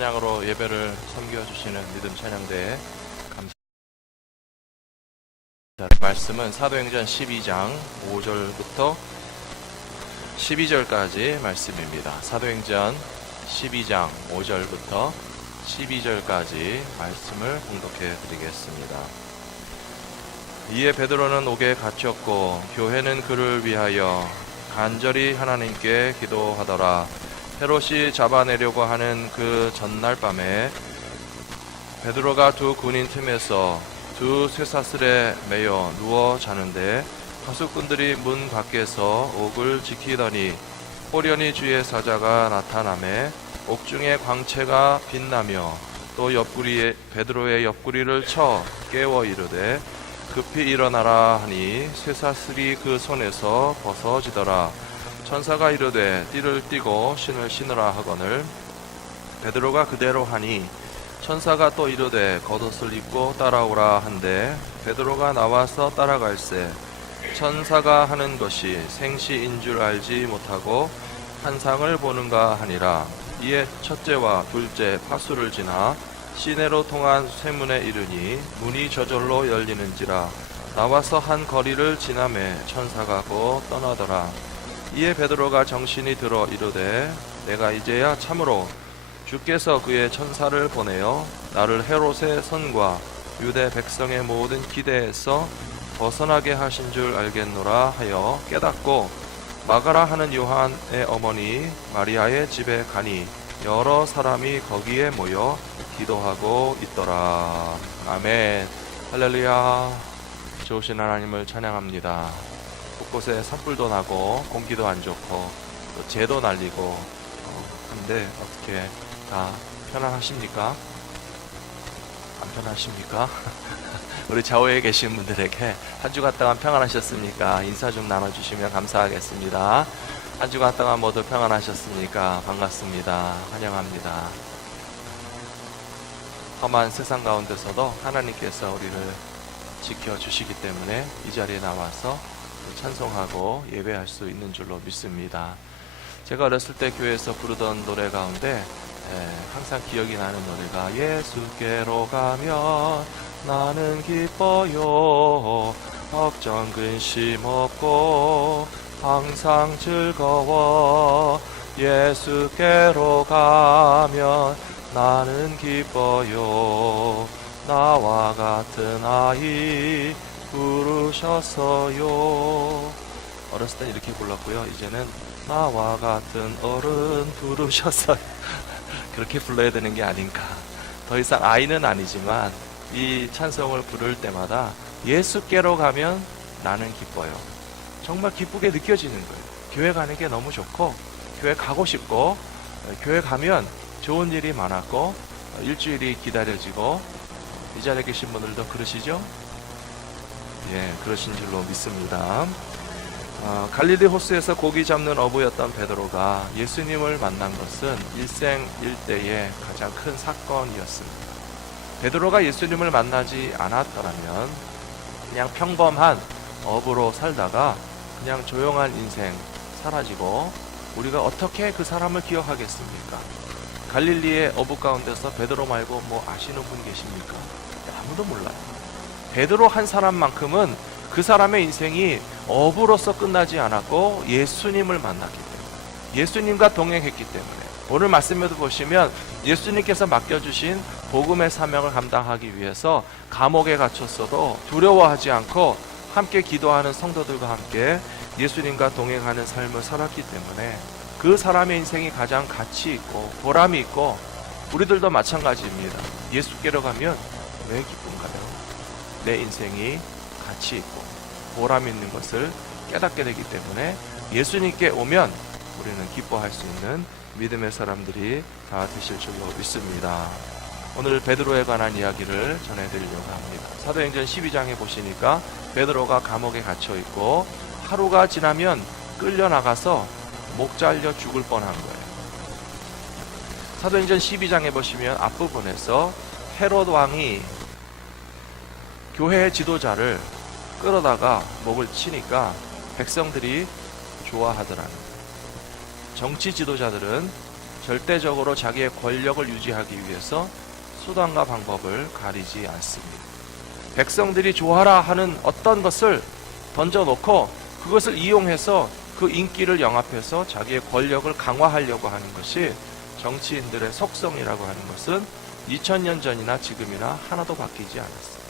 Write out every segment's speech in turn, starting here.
찬양으로 예배를 섬겨주시는 믿음 찬양대에 감사합니다. 말씀은 사도행전 12장 5절부터 12절까지 말씀입니다. 사도행전 12장 5절부터 12절까지 말씀을 봉독해 드리겠습니다. 이에 베드로는 옥에 갇혔고 교회는 그를 위하여 간절히 하나님께 기도하더라. 헤롯이 잡아내려고 하는 그 전날 밤에 베드로가 두 군인 틈에서 두 쇠사슬에 매여 누워 자는데 파수꾼들이 문 밖에서 옥을 지키더니 호련히 주의 사자가 나타나매 옥중에 광채가 빛나며 또 옆구리에 베드로의 옆구리를 쳐 깨워 이르되 급히 일어나라 하니 쇠사슬이 그 손에서 벗어지더라. 천사가 이르되 띠를 띠고 신을 신으라 하거늘 베드로가 그대로 하니 천사가 또 이르되 겉옷을 입고 따라오라 한데 베드로가 나와서 따라갈새 천사가 하는 것이 생시인 줄 알지 못하고 환상을 보는가 하니라. 이에 첫째와 둘째 파수를 지나 시내로 통한 쇠문에 이르니 문이 저절로 열리는지라. 나와서 한 거리를 지나매 천사가 곧 떠나더라. 이에 베드로가 정신이 들어 이르되 내가 이제야 참으로 주께서 그의 천사를 보내어 나를 헤롯의 손과 유대 백성의 모든 기대에서 벗어나게 하신 줄 알겠노라 하여 깨닫고 마가라 하는 요한의 어머니 마리아의 집에 가니 여러 사람이 거기에 모여 기도하고 있더라. 아멘. 할렐루야. 좋으신 하나님을 찬양합니다. 곳곳에 산불도 나고 공기도 안 좋고 또 재도 날리고 한데 어떻게 다 편안하십니까? 안 편하십니까? 우리 좌우에 계신 분들에게 한 주간 동안 평안하셨습니까? 인사 좀 나눠주시면 감사하겠습니다. 한 주간 동안 모두 평안하셨습니까? 반갑습니다. 환영합니다. 험한 세상 가운데서도 하나님께서 우리를 지켜주시기 때문에 이 자리에 나와서 찬송하고 예배할 수 있는 줄로 믿습니다. 제가 어렸을 때 교회에서 부르던 노래 가운데 항상 기억이 나는 노래가 예수께로 가면 나는 기뻐요. 걱정 근심 없고 항상 즐거워. 예수께로 가면 나는 기뻐요. 나와 같은 아이 부르셨어요. 어렸을 땐 이렇게 불렀고요. 이제는 나와 같은 어른 부르셨어요. 그렇게 불러야 되는 게 아닌가. 더 이상 아이는 아니지만 이 찬송을 부를 때마다 예수께로 가면 나는 기뻐요. 정말 기쁘게 느껴지는 거예요. 교회 가는 게 너무 좋고 교회 가고 싶고 교회 가면 좋은 일이 많았고 일주일이 기다려지고 이 자리에 계신 분들도 그러시죠? 예, 그러신 줄로 믿습니다. 갈릴리 호수에서 고기 잡는 어부였던 베드로가 예수님을 만난 것은 일생일대의 가장 큰 사건이었습니다. 베드로가 예수님을 만나지 않았더라면 그냥 평범한 어부로 살다가 그냥 조용한 인생 사라지고 우리가 어떻게 그 사람을 기억하겠습니까? 갈릴리의 어부 가운데서 베드로 말고 뭐 아시는 분 계십니까? 아무도 몰라요. 베드로 한 사람만큼은 그 사람의 인생이 어부로서 끝나지 않았고 예수님을 만났기 때문에 예수님과 동행했기 때문에 오늘 말씀에도 보시면 예수님께서 맡겨주신 복음의 사명을 감당하기 위해서 감옥에 갇혔어도 두려워하지 않고 함께 기도하는 성도들과 함께 예수님과 동행하는 삶을 살았기 때문에 그 사람의 인생이 가장 가치 있고 보람이 있고 우리들도 마찬가지입니다. 예수께로 가면 왜 기쁜가요? 내 인생이 가치 있고 보람 있는 것을 깨닫게 되기 때문에 예수님께 오면 우리는 기뻐할 수 있는 믿음의 사람들이 다 되실 줄로 믿습니다. 오늘 베드로에 관한 이야기를 전해드리려고 합니다. 사도행전 12장에 보시니까 베드로가 감옥에 갇혀 있고 하루가 지나면 끌려나가서 목 잘려 죽을 뻔한 거예요. 사도행전 12장에 보시면 앞부분에서 헤롯 왕이 교회의 지도자를 끌어다가 목을 치니까 백성들이 좋아하더라는 거예요. 정치 지도자들은 절대적으로 자기의 권력을 유지하기 위해서 수단과 방법을 가리지 않습니다. 백성들이 좋아라 하는 어떤 것을 던져놓고 그것을 이용해서 그 인기를 영합해서 자기의 권력을 강화하려고 하는 것이 정치인들의 속성이라고 하는 것은 2000년 전이나 지금이나 하나도 바뀌지 않았어요.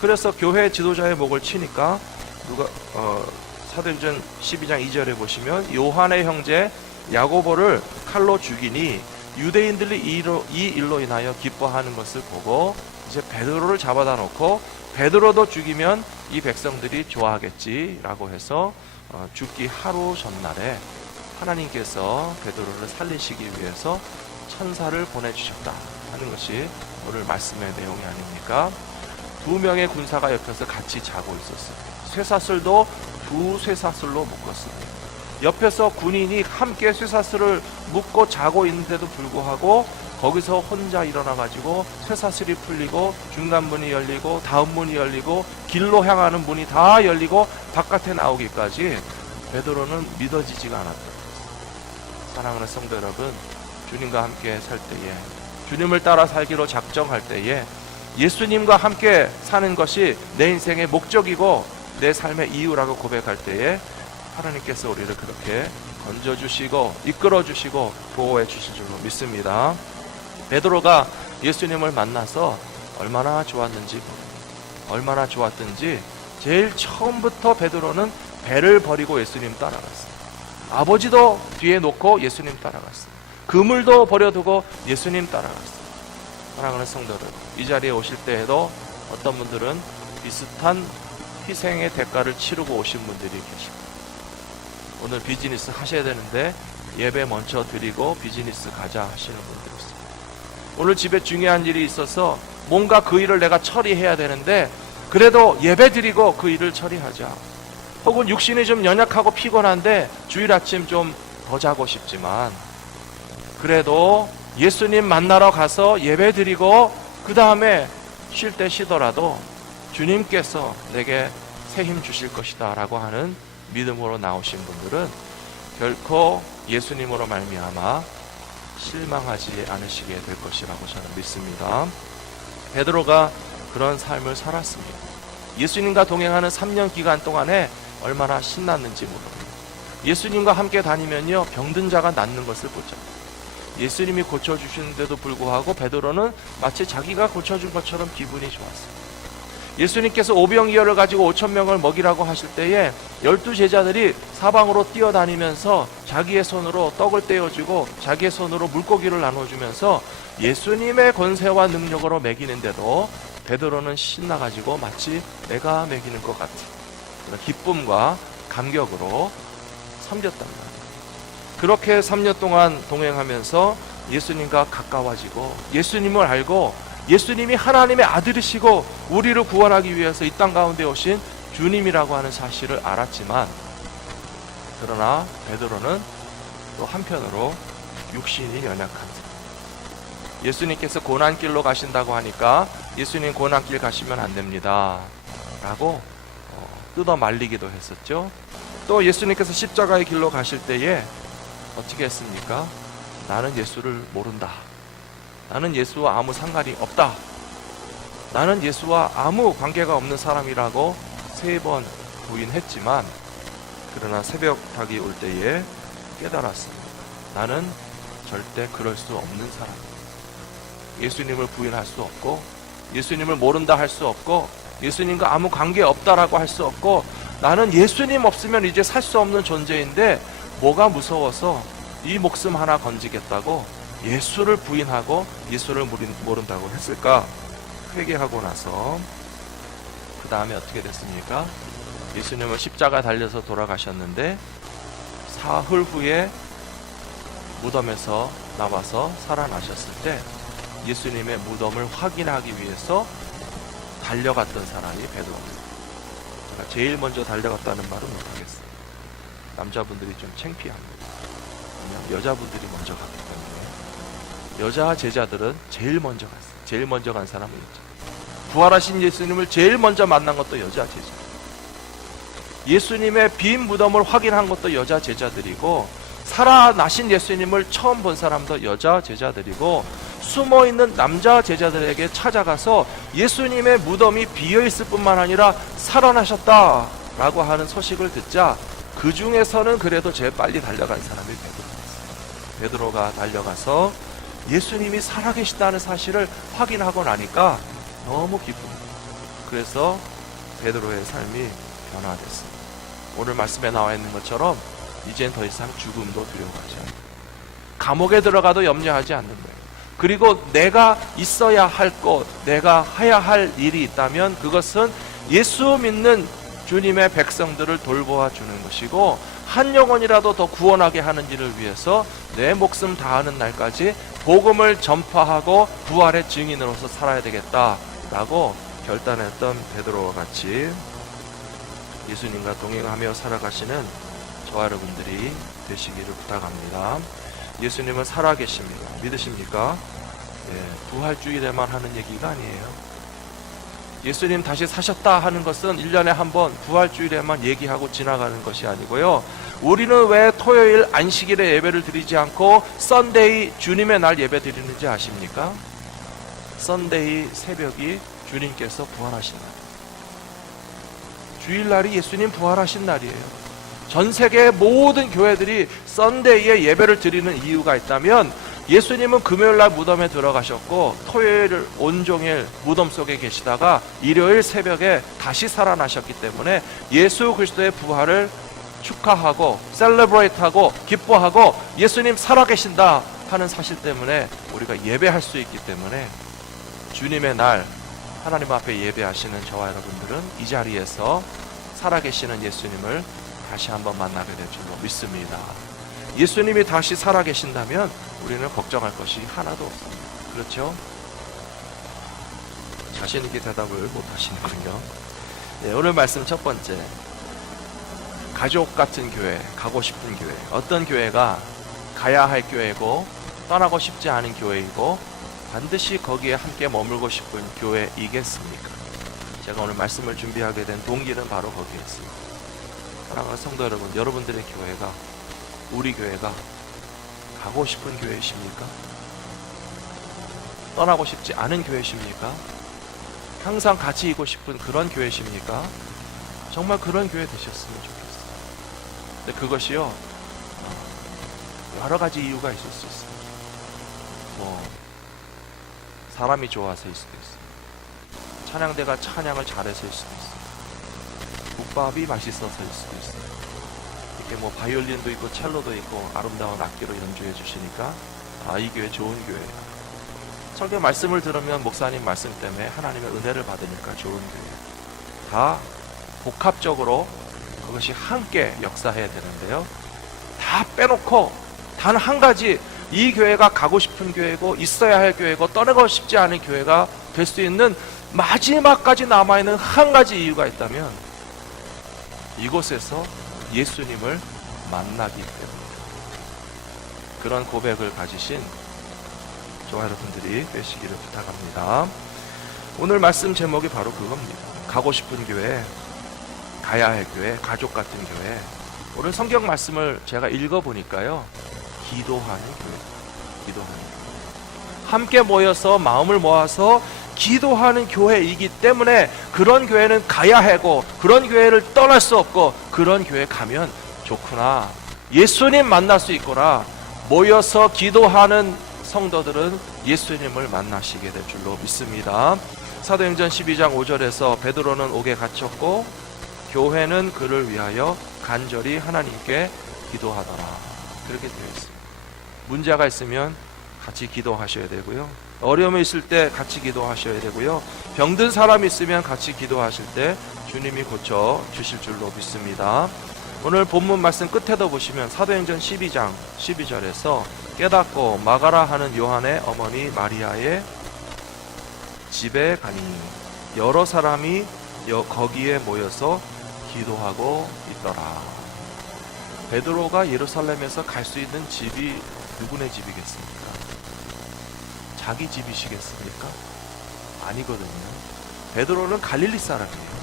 그래서 교회 지도자의 목을 치니까 사도행전 12장 2절에 보시면 요한의 형제 야고보를 칼로 죽이니 유대인들이 이 일로 인하여 기뻐하는 것을 보고 이제 베드로를 잡아다 놓고 베드로도 죽이면 이 백성들이 좋아하겠지라고 해서 죽기 하루 전날에 하나님께서 베드로를 살리시기 위해서 천사를 보내주셨다 하는 것이 오늘 말씀의 내용이 아닙니까? 2명의 군사가 옆에서 같이 자고 있었어요. 쇠사슬도 2 쇠사슬로 묶었습니다. 옆에서 군인이 함께 쇠사슬을 묶고 자고 있는데도 불구하고 거기서 혼자 일어나가지고 쇠사슬이 풀리고 중간 문이 열리고 다음 문이 열리고 길로 향하는 문이 다 열리고 바깥에 나오기까지 베드로는 믿어지지가 않았다. 사랑하는 성도 여러분, 주님과 함께 살 때에, 주님을 따라 살기로 작정할 때에 예수님과 함께 사는 것이 내 인생의 목적이고 내 삶의 이유라고 고백할 때에 하나님께서 우리를 그렇게 건져주시고 이끌어주시고 보호해 주실 줄로 믿습니다. 베드로가 예수님을 만나서 얼마나 좋았는지, 얼마나 좋았든지 제일 처음부터 베드로는 배를 버리고 예수님 따라갔어요. 아버지도 뒤에 놓고 예수님 따라갔어요. 그물도 버려두고 예수님 따라갔어요. 사랑하는 성도들, 이 자리에 오실 때에도 어떤 분들은 비슷한 희생의 대가를 치르고 오신 분들이 계십니다. 오늘 비즈니스 하셔야 되는데 예배 먼저 드리고 비즈니스 가자 하시는 분들이 있습니다. 오늘 집에 중요한 일이 있어서 뭔가 그 일을 내가 처리해야 되는데 그래도 예배 드리고 그 일을 처리하자. 혹은 육신이 좀 연약하고 피곤한데 주일 아침 좀 더 자고 싶지만 그래도 예수님 만나러 가서 예배 드리고 그 다음에 쉴 때 쉬더라도 주님께서 내게 새 힘 주실 것이다 라고 하는 믿음으로 나오신 분들은 결코 예수님으로 말미암아 실망하지 않으시게 될 것이라고 저는 믿습니다. 베드로가 그런 삶을 살았습니다. 예수님과 동행하는 3년 기간 동안에 얼마나 신났는지 모릅니다. 예수님과 함께 다니면요 병든 자가 낫는 것을 보죠. 예수님이 고쳐주시는데도 불구하고 베드로는 마치 자기가 고쳐준 것처럼 기분이 좋았어요. 예수님께서 오병이어를 가지고 5,000명을 먹이라고 하실 때에 12제자들이 사방으로 뛰어다니면서 자기의 손으로 떡을 떼어주고 자기의 손으로 물고기를 나눠주면서 예수님의 권세와 능력으로 먹이는데도 베드로는 신나가지고 마치 내가 먹이는 것 같은 그런 기쁨과 감격으로 섬겼단 말이에요. 그렇게 3년 동안 동행하면서 예수님과 가까워지고 예수님을 알고 예수님이 하나님의 아들이시고 우리를 구원하기 위해서 이 땅 가운데 오신 주님이라고 하는 사실을 알았지만 그러나 베드로는 또 한편으로 육신이 연약한 예수님께서 고난길로 가신다고 하니까 예수님 고난길 가시면 안 됩니다 라고 뜯어 말리기도 했었죠. 또 예수님께서 십자가의 길로 가실 때에 어떻게 했습니까? 나는 예수를 모른다. 나는 예수와 아무 상관이 없다. 나는 예수와 아무 관계가 없는 사람이라고 3번 부인했지만 그러나 새벽 닭이 올 때에 깨달았습니다. 나는 절대 그럴 수 없는 사람이다. 예수님을 부인할 수 없고 예수님을 모른다 할 수 없고 예수님과 아무 관계 없다라고 할 수 없고 나는 예수님 없으면 이제 살 수 없는 존재인데 뭐가 무서워서 이 목숨 하나 건지겠다고 예수를 부인하고 예수를 모른다고 했을까? 회개하고 나서 그 다음에 어떻게 됐습니까? 예수님은 십자가 달려서 돌아가셨는데 사흘 후에 무덤에서 나와서 살아나셨을 때 예수님의 무덤을 확인하기 위해서 달려갔던 사람이 베드로입니다. 제가 제일 먼저 달려갔다는 말은 못하겠어요. 남자분들이 좀 창피합니다. 왜냐하면 여자분들이 먼저 갔기 때문에 여자 제자들은 제일 먼저 갔어요. 제일 먼저 간 사람은 여자. 부활하신 예수님을 제일 먼저 만난 것도 여자 제자. 예수님의 빈 무덤을 확인한 것도 여자 제자들이고 살아나신 예수님을 처음 본 사람도 여자 제자들이고, 숨어있는 남자 제자들에게 찾아가서 예수님의 무덤이 비어있을 뿐만 아니라 살아나셨다라고 하는 소식을 듣자 그 중에서는 그래도 제일 빨리 달려간 사람이 베드로였어요. 베드로가 달려가서 예수님이 살아계시다는 사실을 확인하고 나니까 너무 기쁩니다. 그래서 베드로의 삶이 변화됐습니다. 오늘 말씀에 나와 있는 것처럼 이젠 더 이상 죽음도 두려워하지 않는다. 감옥에 들어가도 염려하지 않는 거예요. 그리고 내가 있어야 할 것, 내가 해야 할 일이 있다면 그것은 예수 믿는 주님의 백성들을 돌보아 주는 것이고, 한 영혼이라도 더 구원하게 하는 일을 위해서 내 목숨 다하는 날까지 복음을 전파하고 부활의 증인으로서 살아야 되겠다라고 결단했던 베드로와 같이 예수님과 동행하며 살아가시는 저와 여러분들이 되시기를 부탁합니다. 예수님은 살아계십니다. 믿으십니까? 부활주일에만 하는 얘기가 아니에요. 예수님 다시 사셨다 하는 것은 1년에 한 번 부활주일에만 얘기하고 지나가는 것이 아니고요. 우리는 왜 토요일 안식일에 예배를 드리지 않고 썬데이 주님의 날 예배 드리는지 아십니까? 썬데이 새벽이 주님께서 부활하신 날, 주일날이 예수님 부활하신 날이에요. 전 세계 모든 교회들이 썬데이에 예배를 드리는 이유가 있다면, 예수님은 금요일날 무덤에 들어가셨고 토요일 온종일 무덤 속에 계시다가 일요일 새벽에 다시 살아나셨기 때문에 예수 그리스도의 부활을 축하하고 셀러브레이트하고 기뻐하고 예수님 살아계신다 하는 사실 때문에 우리가 예배할 수 있기 때문에, 주님의 날 하나님 앞에 예배하시는 저와 여러분들은 이 자리에서 살아계시는 예수님을 다시 한번 만나게 될 줄로 믿습니다. 예수님이 다시 살아계신다면 우리는 걱정할 것이 하나도 없습니다. 그렇죠? 자신 있게 대답을 못 하시는군요. 네, 오늘 말씀 첫 번째, 가족 같은 교회, 가고 싶은 교회. 어떤 교회가 가야 할 교회고 떠나고 싶지 않은 교회이고 반드시 거기에 함께 머물고 싶은 교회이겠습니까? 제가 오늘 말씀을 준비하게 된 동기는 바로 거기에 있습니다. 사랑하는 성도 여러분, 여러분들의 교회가, 우리 교회가 가고 싶은 교회이십니까? 떠나고 싶지 않은 교회이십니까? 항상 같이 있고 싶은 그런 교회이십니까? 정말 그런 교회 되셨으면 좋겠어요. 근데 그것이요, 여러 가지 이유가 있을 수 있습니다. 사람이 좋아서일 수도 있어요. 찬양대가 찬양을 잘해서일 수도 있어요. 국밥이 맛있어서일 수도 있어요. 이렇게 바이올린도 있고 첼로도 있고 아름다운 악기로 연주해 주시니까 이 교회 좋은 교회예요. 설교 말씀을 들으면 목사님 말씀 때문에 하나님의 은혜를 받으니까 좋은 교회예요. 다 복합적으로 그것이 함께 역사해야 되는데요, 다 빼놓고 단 한 가지, 이 교회가 가고 싶은 교회고 있어야 할 교회고 떠나고 싶지 않은 교회가 될 수 있는 마지막까지 남아있는 한 가지 이유가 있다면, 이곳에서 예수님을 만나기 때문에. 그런 고백을 가지신 저와 여러분들이 되시기를 부탁합니다. 오늘 말씀 제목이 바로 그겁니다. 가고 싶은 교회, 가야 할 교회, 가족 같은 교회. 오늘 성경 말씀을 제가 읽어보니까요, 기도하는 교회, 기도하는 교회. 함께 모여서 마음을 모아서 기도하는 교회이기 때문에 그런 교회는 가야 하고 그런 교회를 떠날 수 없고 그런 교회 가면 좋구나, 예수님 만날 수 있구나. 모여서 기도하는 성도들은 예수님을 만나시게 될 줄로 믿습니다. 사도행전 12장 5절에서 베드로는 옥에 갇혔고 교회는 그를 위하여 간절히 하나님께 기도하더라, 그렇게 되어 있습니다. 문제가 있으면 같이 기도하셔야 되고요, 어려움이 있을 때 같이 기도하셔야 되고요, 병든 사람이 있으면 같이 기도하실 때 주님이 고쳐 주실 줄로 믿습니다. 오늘 본문 말씀 끝에도 보시면 사도행전 12장 12절에서 깨닫고 마가라 하는 요한의 어머니 마리아의 집에 가니 여러 사람이 거기에 모여서 기도하고 있더라. 베드로가 예루살렘에서 갈 수 있는 집이 누구네 집이겠습니까? 자기 집이시겠습니까? 아니거든요. 베드로는 갈릴리 사람이에요.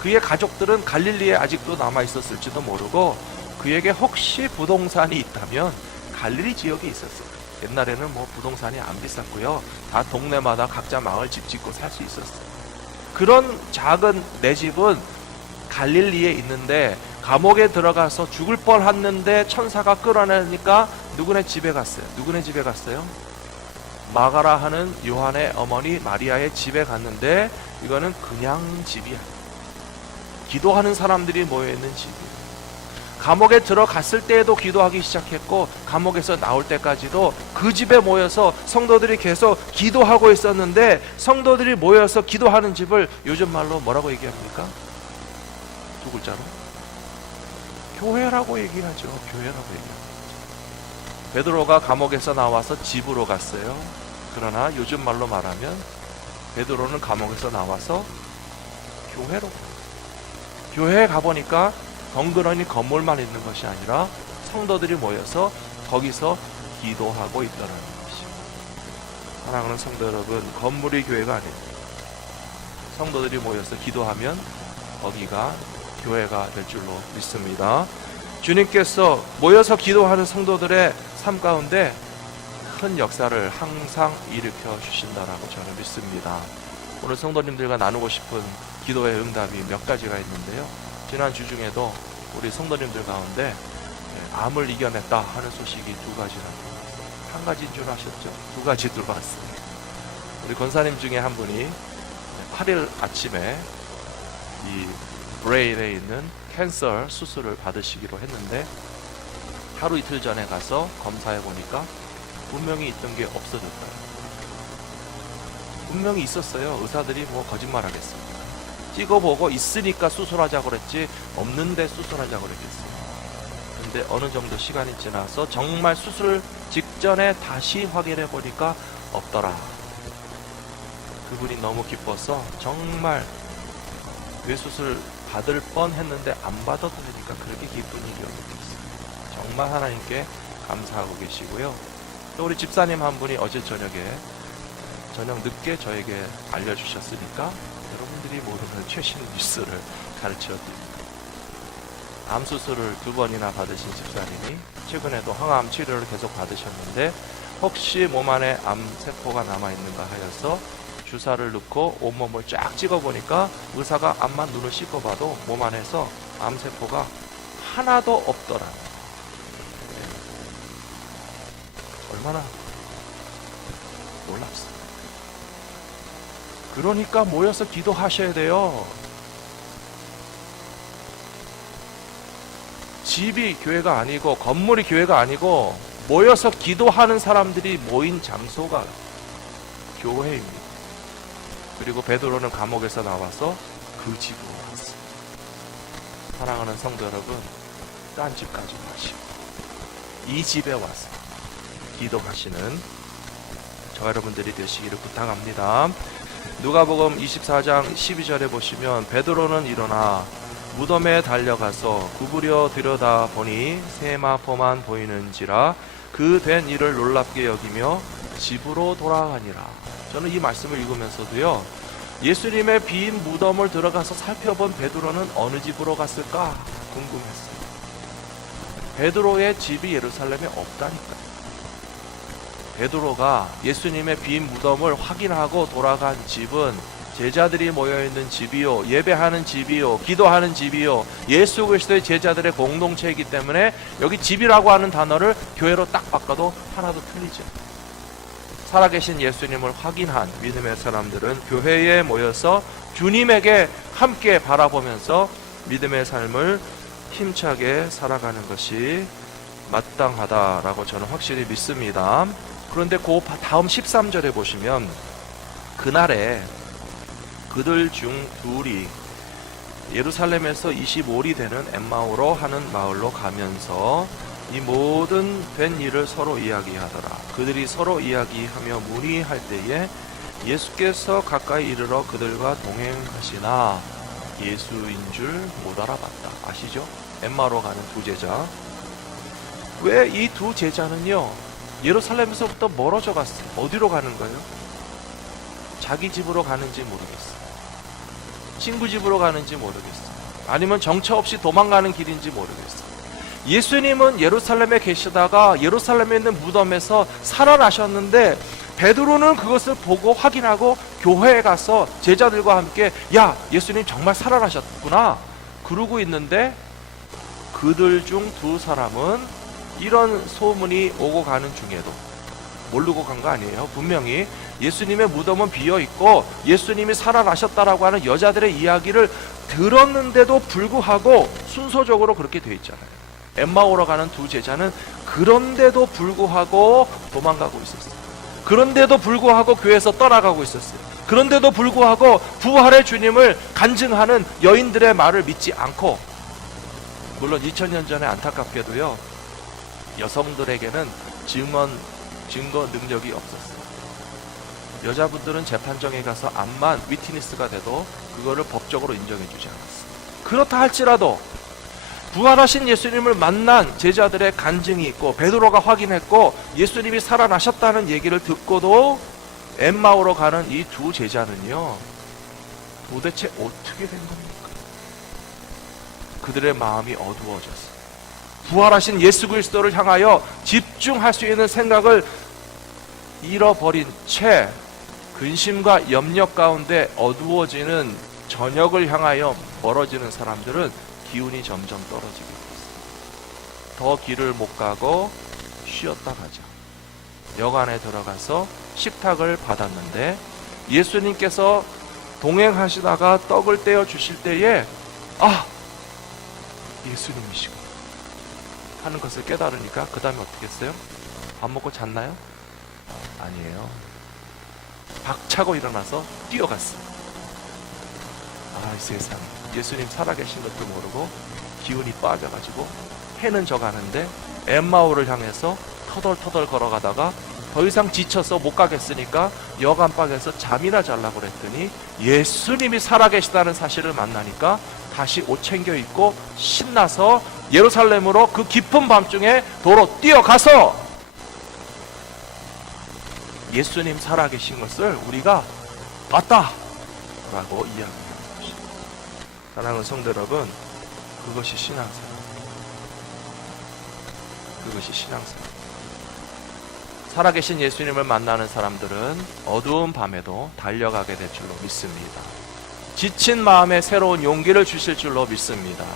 그의 가족들은 갈릴리에 아직도 남아 있었을지도 모르고 그에게 혹시 부동산이 있다면 갈릴리 지역에 있었어요. 옛날에는 뭐 부동산이 안 비쌌고요. 다 동네마다 각자 마을집 짓고 살 수 있었어요. 그런 작은 내 집은 갈릴리에 있는데 감옥에 들어가서 죽을 뻔했는데 천사가 끌어내니까 누구네 집에 갔어요. 누구네 집에 갔어요? 마가라 하는 요한의 어머니 마리아의 집에 갔는데 이거는 그냥 집이야. 기도하는 사람들이 모여있는 집이에요. 감옥에 들어갔을 때에도 기도하기 시작했고 감옥에서 나올 때까지도 그 집에 모여서 성도들이 계속 기도하고 있었는데 성도들이 모여서 기도하는 집을 요즘 말로 뭐라고 얘기합니까? 두 글자로? 교회라고 얘기하죠. 교회라고 얘기하죠. 베드로가 감옥에서 나와서 집으로 갔어요. 그러나 요즘 말로 말하면 베드로는 감옥에서 나와서 교회로 갔어요. 교회에 가보니까 덩그러니 건물만 있는 것이 아니라 성도들이 모여서 거기서 기도하고 있다는 것이죠. 사랑하는 성도 여러분, 건물이 교회가 아닙니다. 성도들이 모여서 기도하면 거기가 교회가 될 줄로 믿습니다. 주님께서 모여서 기도하는 성도들의 삶 가운데 큰 역사를 항상 일으켜 주신다라고 저는 믿습니다. 오늘 성도님들과 나누고 싶은 기도의 응답이 몇 가지가 있는데요. 지난 주 중에도 우리 성도님들 가운데 암을 이겨냈다 하는 소식이 두 가지나 한 가지인 줄 아셨죠? 두 가지 들어왔습니다. 우리 권사님 중에 한 분이 8일 아침에 이 브레인에 있는 캔서 수술을 받으시기로 했는데 하루 이틀 전에 가서 검사해 보니까 분명히 있던 게 없어졌다. 분명히 있었어요. 의사들이 뭐 거짓말 하겠습니까? 찍어보고 있으니까 수술하자고 그랬지 없는데 수술하자고 그랬겠어요. 근데 어느 정도 시간이 지나서 정말 수술 직전에 다시 확인해 보니까 없더라. 그분이 너무 기뻐서 정말 뇌수술 받을 뻔했는데 안 받아도 되니까 그렇게 기쁜 일이 없었어요. 정말 하나님께 감사하고 계시고요. 또 우리 집사님 한 분이 어제 저녁에 저녁 늦게 저에게 알려주셨으니까 여러분들이 모르는 최신 뉴스를 가르쳐드립니다. 암 수술을 2번이나 받으신 집사님이 최근에도 항암 치료를 계속 받으셨는데 혹시 몸 안에 암세포가 남아있는가 하여서 주사를 넣고 온몸을 쫙 찍어보니까 의사가 암만 눈을 씻어봐도 몸 안에서 암세포가 하나도 없더라. 얼마나 놀랍습니다. 그러니까 모여서 기도하셔야 돼요. 집이 교회가 아니고 건물이 교회가 아니고 모여서 기도하는 사람들이 모인 장소가 교회입니다. 그리고 베드로는 감옥에서 나와서 그 집으로 왔습니다. 사랑하는 성도 여러분, 딴 집 가지 마시고 이 집에 와서 기도하시는 저 여러분들이 되시기를 부탁합니다. 누가복음 24장 12절에 보시면 베드로는 일어나 무덤에 달려가서 구부려 들여다 보니 세마포만 보이는지라 그 된 일을 놀랍게 여기며 집으로 돌아가니라. 저는 이 말씀을 읽으면서도요, 예수님의 빈 무덤을 들어가서 살펴본 베드로는 어느 집으로 갔을까 궁금했습니다. 베드로의 집이 예루살렘에 없다니까요. 베드로가 예수님의 빈 무덤을 확인하고 돌아간 집은 제자들이 모여있는 집이요, 예배하는 집이요, 기도하는 집이요, 예수 그리스도의 제자들의 공동체이기 때문에 여기 집이라고 하는 단어를 교회로 딱 바꿔도 하나도 틀리죠. 살아계신 예수님을 확인한 믿음의 사람들은 교회에 모여서 주님에게 함께 바라보면서 믿음의 삶을 힘차게 살아가는 것이 마땅하다라고 저는 확실히 믿습니다. 그런데 그 다음 13절에 보시면 그날에 그들 중 둘이 예루살렘에서 25리 되는 엠마오로 하는 마을로 가면서 이 모든 된 일을 서로 이야기하더라. 그들이 서로 이야기하며 문의할 때에 예수께서 가까이 이르러 그들과 동행하시나 예수인 줄 못 알아봤다. 아시죠? 엠마오로 가는 두 제자. 왜 이 두 제자는요 예루살렘에서부터 멀어져 갔어요. 어디로 가는 거예요? 자기 집으로 가는지 모르겠어요. 친구 집으로 가는지 모르겠어요. 아니면 정처 없이 도망가는 길인지 모르겠어요. 예수님은 예루살렘에 계시다가 예루살렘에 있는 무덤에서 살아나셨는데 베드로는 그것을 보고 확인하고 교회에 가서 제자들과 함께 야, 예수님 정말 살아나셨구나 그러고 있는데 그들 중 두 사람은 이런 소문이 오고 가는 중에도 모르고 간 거 아니에요. 분명히 예수님의 무덤은 비어있고 예수님이 살아나셨다라고 하는 여자들의 이야기를 들었는데도 불구하고 순서적으로 그렇게 돼 있잖아요. 엠마오로 가는 두 제자는 그런데도 불구하고 도망가고 있었어요. 그런데도 불구하고 교회에서 떠나가고 있었어요. 그런데도 불구하고 부활의 주님을 간증하는 여인들의 말을 믿지 않고, 물론 2000년 전에 안타깝게도요 여성들에게는 증거 능력이 없었어요. 여자분들은 재판정에 가서 암만 위트니스가 돼도 그거를 법적으로 인정해 주지 않았어요. 그렇다 할지라도 부활하신 예수님을 만난 제자들의 간증이 있고 베드로가 확인했고 예수님이 살아나셨다는 얘기를 듣고도 엠마오로 가는 이 두 제자는요 도대체 어떻게 된 겁니까? 그들의 마음이 어두워졌어요. 부활하신 예수 그리스도를 향하여 집중할 수 있는 생각을 잃어버린 채 근심과 염려 가운데 어두워지는 저녁을 향하여 멀어지는 사람들은 기운이 점점 떨어지게 됐어요. 더 길을 못 가고 쉬었다 가자. 여관에 들어가서 식탁을 받았는데 예수님께서 동행하시다가 떡을 떼어 주실 때에 예수님이시고 하는 것을 깨달으니까 그 다음에 어떻게 했어요? 밥 먹고 잤나요? 아니에요. 박차고 일어나서 뛰어갔어요. 이 세상, 예수님 살아계신 것도 모르고 기운이 빠져가지고 해는 져가는데 엠마오를 향해서 터덜터덜 걸어가다가 더 이상 지쳐서 못 가겠으니까 여관방에서 잠이나 자려고 그랬더니 예수님이 살아계시다는 사실을 만나니까 다시 옷 챙겨 입고 신나서 예루살렘으로 그 깊은 밤중에 도로 뛰어가서 예수님 살아계신 것을 우리가 봤다 라고 이야기합니다. 사랑하는 성도 여러분, 그것이 신앙생활. 그것이 신앙생활. 살아계신 예수님을 만나는 사람들은 어두운 밤에도 달려가게 될 줄로 믿습니다. 지친 마음에 새로운 용기를 주실 줄로 믿습니다.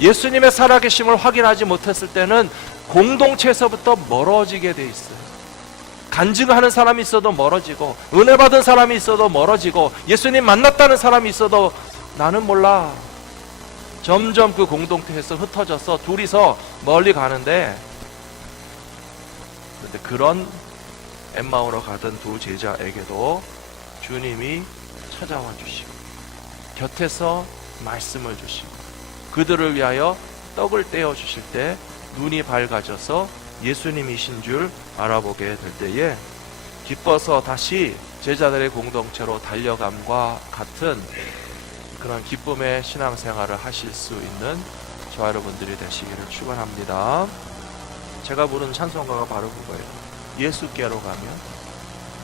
예수님의 살아계심을 확인하지 못했을 때는 공동체에서부터 멀어지게 돼 있어요. 간증하는 사람이 있어도 멀어지고 은혜 받은 사람이 있어도 멀어지고 예수님 만났다는 사람이 있어도 나는 몰라. 점점 그 공동체에서 흩어져서 둘이서 멀리 가는데, 그런데 그런 엠마오로 가던 두 제자에게도 주님이 찾아와 주시고 곁에서 말씀을 주시고 그들을 위하여 떡을 떼어 주실 때 눈이 밝아져서 예수님이신 줄 알아보게 될 때에 기뻐서 다시 제자들의 공동체로 달려감과 같은 그런 기쁨의 신앙생활을 하실 수 있는 저와 여러분들이 되시기를 축원합니다. 제가 부른 찬송가가 바로 그거예요. 예수께로 가면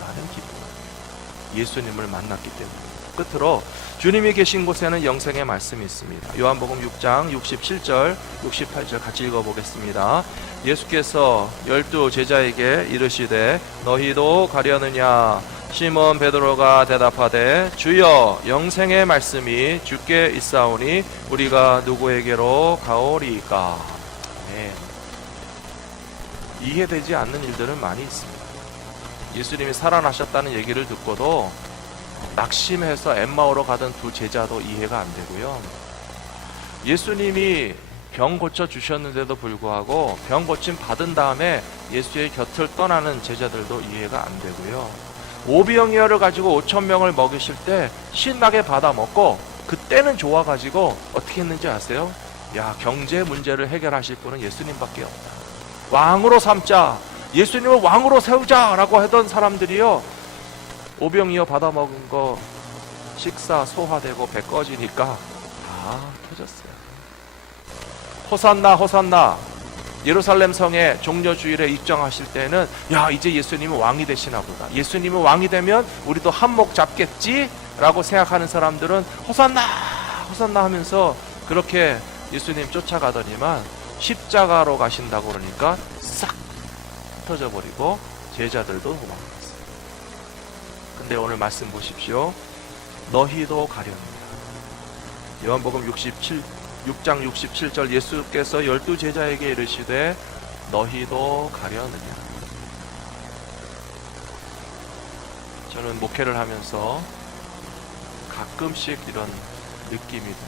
나는 기쁨. 예수님을 만났기 때문입니다. 끝으로 주님이 계신 곳에는 영생의 말씀이 있습니다. 요한복음 6장 67절 68절 같이 읽어보겠습니다. 예수께서 12 제자에게 이르시되 너희도 가려느냐? 시몬 베드로가 대답하되 주여 영생의 말씀이 주께 있사오니 우리가 누구에게로 가오리이까? 이해되지 않는 일들은 많이 있습니다. 예수님이 살아나셨다는 얘기를 듣고도 낙심해서 엠마오로 가던 두 제자도 이해가 안 되고요. 예수님이 병 고쳐 주셨는데도 불구하고 병 고침 받은 다음에 예수의 곁을 떠나는 제자들도 이해가 안 되고요. 오병이어를 가지고 5,000명을 먹이실 때 신나게 받아 먹고 그때는 좋아가지고 어떻게 했는지 아세요? 경제 문제를 해결하실 분은 예수님밖에 없다. 왕으로 삼자, 예수님을 왕으로 세우자라고 하던 사람들이요, 오병이어 받아 먹은 거 식사 소화되고 배 꺼지니까 다 터졌어요. 호산나 호산나. 예루살렘 성에 종려주일에 입장하실 때는 이제 예수님이 왕이 되시나 보다. 예수님이 왕이 되면 우리도 한몫 잡겠지? 라고 생각하는 사람들은 호산나 호산나 하면서 그렇게 예수님 쫓아가더니만 십자가로 가신다고 그러니까 싹 흩어져 버리고 제자들도 도망갔어요. 근데 오늘 말씀 보십시오. 너희도 가려느냐. 요한복음 6장 67절 예수께서 12제자에게 이르시되 너희도 가려느냐. 저는 목회를 하면서 가끔씩 이런 느낌이 듭니다.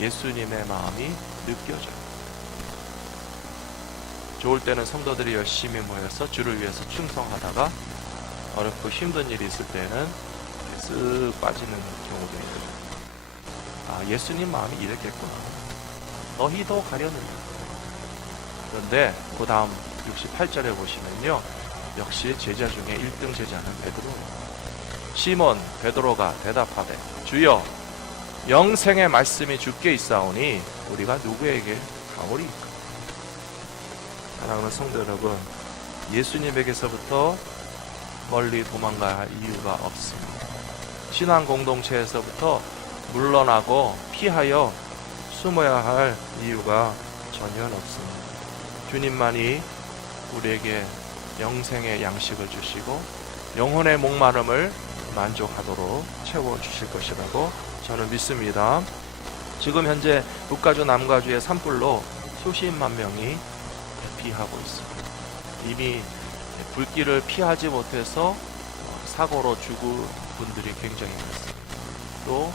예수님의 마음이 느껴져요. 좋을 때는 성도들이 열심히 모여서 주를 위해서 충성하다가 어렵고 힘든 일이 있을 때는 쓱 빠지는 경우도 있거든요. 아, 예수님 마음이 이랬겠구나. 너희도 가려느냐. 그런데 그 다음 68절에 보시면요, 역시 제자 중에 1등 제자는 베드로. 시몬 베드로가 대답하되 주여 영생의 말씀이 주께 있사오니 우리가 누구에게 가오리이까. 사랑하는 성도 여러분, 예수님에게서부터 멀리 도망가야 할 이유가 없습니다. 신앙 공동체에서부터 물러나고 피하여 숨어야 할 이유가 전혀 없습니다. 주님만이 우리에게 영생의 양식을 주시고 영혼의 목마름을 만족하도록 채워주실 것이라고 저는 믿습니다. 지금 현재 북가주 남가주의 산불로 수십만 명이 대피하고 있습니다. 이미 불길을 피하지 못해서 사고로 죽은 분들이 굉장히 많습니다. 또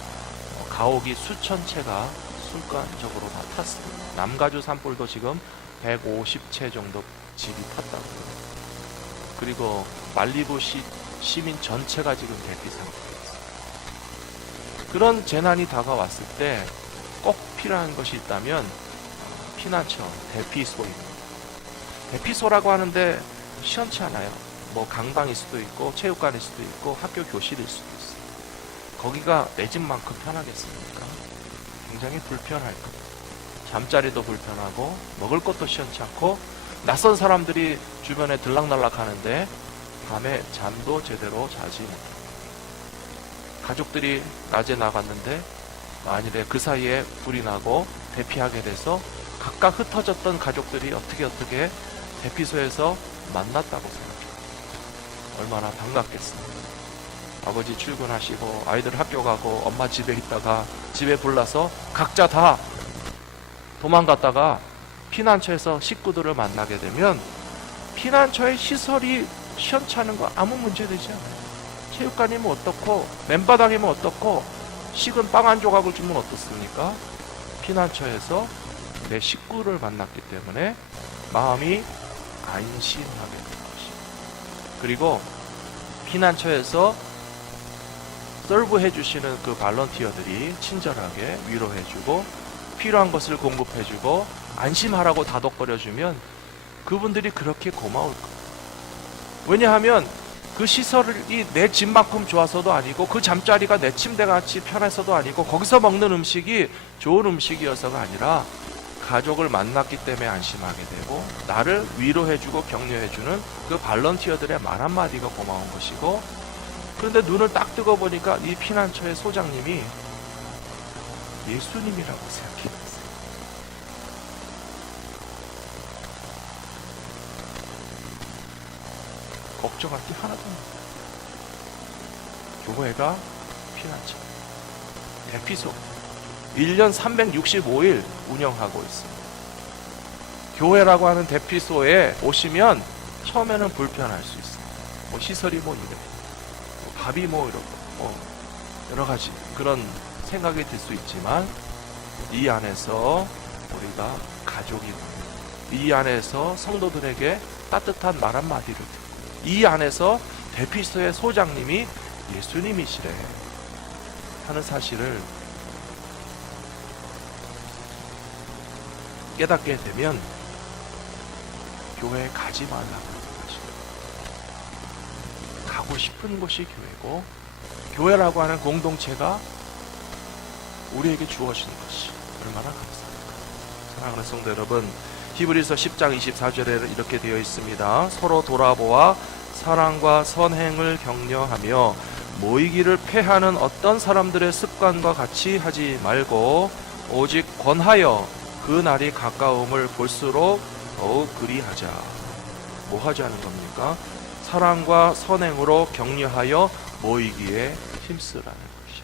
가옥이 수천 채가 순간적으로 다 탔습니다. 남가주 산불도 지금 150채 정도 집이 탔다고 합니다. 그리고 말리부 시민 전체가 지금 대피 상태에 있습니다. 그런 재난이 다가왔을 때 꼭 필요한 것이 있다면 피난처, 대피소입니다. 대피소라고 하는데 시원치 않아요. 뭐 강당일 수도 있고 체육관일 수도 있고 학교 교실일 수도 있어요. 거기가 내 집만큼 편하겠습니까? 굉장히 불편할 겁니다. 잠자리도 불편하고 먹을 것도 시원치 않고 낯선 사람들이 주변에 들락날락 하는데 밤에 잠도 제대로 자지 못합니다. 가족들이 낮에 나갔는데 만일에 그 사이에 불이 나고 대피하게 돼서 각각 흩어졌던 가족들이 어떻게 대피소에서 만났다고 생각해요. 얼마나 반갑겠습니까? 아버지 출근하시고 아이들 학교 가고 엄마 집에 있다가 집에 불나서 각자 다 도망갔다가 피난처에서 식구들을 만나게 되면 피난처의 시설이 시원찮은 거 아무 문제 되지 않아요. 체육관이면 어떻고 맨바닥이면 어떻고 식은 빵 한 조각을 주면 어떻습니까? 피난처에서 내 식구를 만났기 때문에 마음이 안심하게 되는 것입니다. 그리고 피난처에서 서브해 주시는 그 발런티어들이 친절하게 위로해주고 필요한 것을 공급해주고 안심하라고 다독거려주면 그분들이 그렇게 고마울 거예요. 왜냐하면 그 시설이 내 집만큼 좋아서도 아니고 그 잠자리가 내 침대같이 편해서도 아니고 거기서 먹는 음식이 좋은 음식이어서가 아니라 가족을 만났기 때문에 안심하게 되고 나를 위로해주고 격려해주는 그 발런티어들의 말 한마디가 고마운 것이고, 그런데 눈을 딱 뜨고 보니까 이 피난처의 소장님이 예수님이라고 생각했어요. 걱정할 게 하나도 없습니다. 교회가 피난처, 대피소 1년 365일 운영하고 있습니다. 교회라고 하는 대피소에 오시면 처음에는 불편할 수 있습니다. 뭐 시설이 뭐 이래, 밥이 뭐 이러고 여러 가지 그런 생각이 들 수 있지만 이 안에서 우리가 가족이 됩니다. 이 안에서 성도들에게 따뜻한 말 한마디를 듣고 이 안에서 대피소의 소장님이 예수님이시래 하는 사실을 깨닫게 되면 교회에 가지 말라는 것입니다. 가고 싶은 곳이 교회고 교회라고 하는 공동체가 우리에게 주어진 것이 얼마나 감사합니까? 사랑하는 성도 여러분, 히브리서 10장 24절에 이렇게 되어 있습니다. 서로 돌아보아 사랑과 선행을 격려하며 모이기를 패하는 어떤 사람들의 습관과 같이 하지 말고 오직 권하여 그 날이 가까움을 볼수록 더욱 그리하자. 뭐 하자는 겁니까? 사랑과 선행으로 격려하여 모이기에 힘쓰라는 것이죠.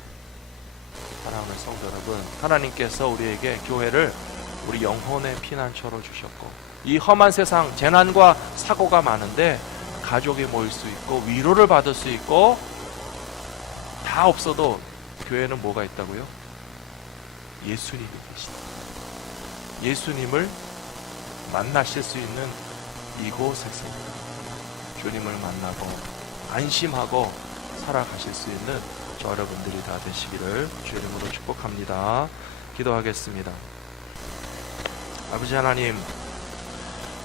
사랑하는 성도 여러분, 하나님께서 우리에게 교회를 우리 영혼의 피난처로 주셨고, 이 험한 세상 재난과 사고가 많은데 가족이 모일 수 있고 위로를 받을 수 있고, 다 없어도 교회는 뭐가 있다고요? 예수님이 계시다. 예수님을 만나실 수 있는 이곳에서 주님을 만나고 안심하고 살아가실 수 있는 저 여러분들이 다 되시기를 주님으로 축복합니다. 기도하겠습니다. 아버지 하나님,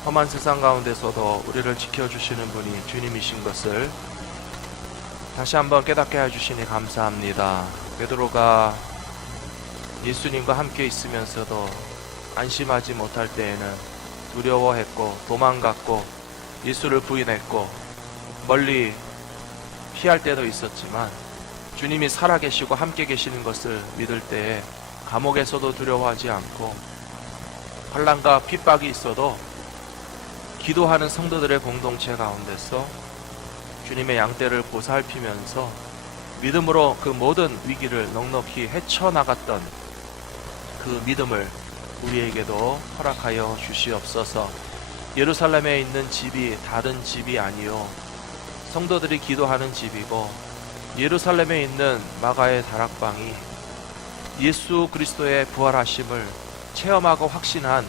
험한 세상 가운데서도 우리를 지켜주시는 분이 주님이신 것을 다시 한번 깨닫게 해주시니 감사합니다. 베드로가 예수님과 함께 있으면서도 안심하지 못할 때에는 두려워했고 도망갔고 예수를 부인했고 멀리 피할 때도 있었지만, 주님이 살아계시고 함께 계시는 것을 믿을 때에 감옥에서도 두려워하지 않고 환난과 핍박이 있어도 기도하는 성도들의 공동체 가운데서 주님의 양떼를 보살피면서 믿음으로 그 모든 위기를 넉넉히 헤쳐나갔던 그 믿음을 우리에게도 허락하여 주시옵소서. 예루살렘에 있는 집이 다른 집이 아니요 성도들이 기도하는 집이고, 예루살렘에 있는 마가의 다락방이 예수 그리스도의 부활하심을 체험하고 확신한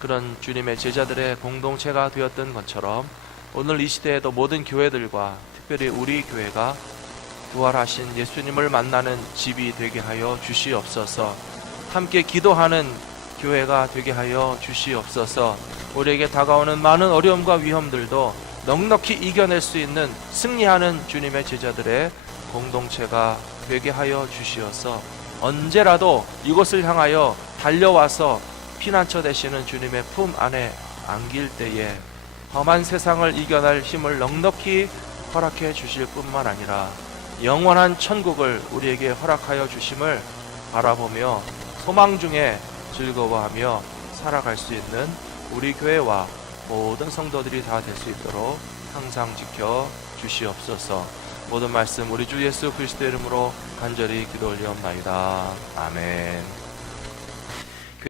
그런 주님의 제자들의 공동체가 되었던 것처럼, 오늘 이 시대에도 모든 교회들과 특별히 우리 교회가 부활하신 예수님을 만나는 집이 되게 하여 주시옵소서. 함께 기도하는 교회가 되게 하여 주시옵소서. 우리에게 다가오는 많은 어려움과 위험들도 넉넉히 이겨낼 수 있는 승리하는 주님의 제자들의 공동체가 되게 하여 주시어서 언제라도 이곳을 향하여 달려와서 피난처 되시는 주님의 품 안에 안길 때에 험한 세상을 이겨낼 힘을 넉넉히 허락해 주실 뿐만 아니라 영원한 천국을 우리에게 허락하여 주심을 바라보며 소망 중에 즐거워하며 살아갈 수 있는 우리 교회와 모든 성도들이 다 될 수 있도록 항상 지켜 주시옵소서. 모든 말씀 우리 주 예수 그리스도의 이름으로 간절히 기도 올리옵나이다. 아멘.